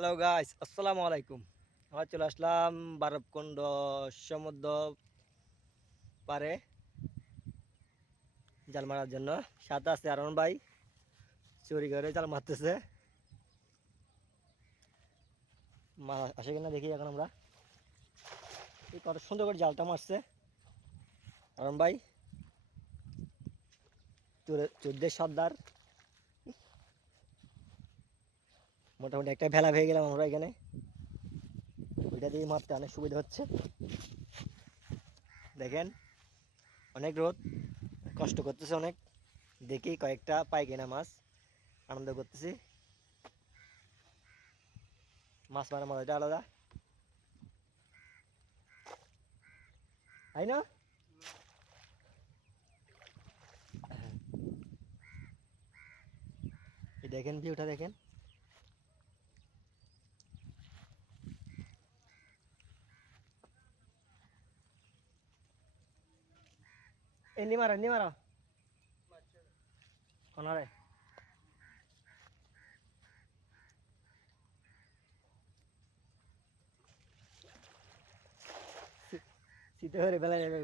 Hello guys, আসসালামু আলাইকুম। আমরা চলে আসলাম বারবকুণ্ড সমুদ্র পারে জাল মারার জন্য। সাথে আছে আরন ভাই, চুরি করে জাল মারতেছে। আসে কিনা দেখি এখন আমরা। কত সুন্দর করে জালটা মারছে আরন ভাই, চোদ্দের সর্দার। মোটামুটি একটা ভেলা ভেয়ে গেলাম আমরা এখানে। ওইটা দিয়ে মারতে অনেক সুবিধা হচ্ছে। দেখেন, অনেক রোদ, কষ্ট করতেছে অনেক। দেখি কয়েকটা পাই কিনা মাছ, আনন্দ করতেছি। মাছ মারার মজাটা আলাদা, তাই না? এই দেখেন, ভিউটা দেখেন। এমনি মারো, এমনি মারো কোনারে। শীতে হয়ে বেলা যাবে।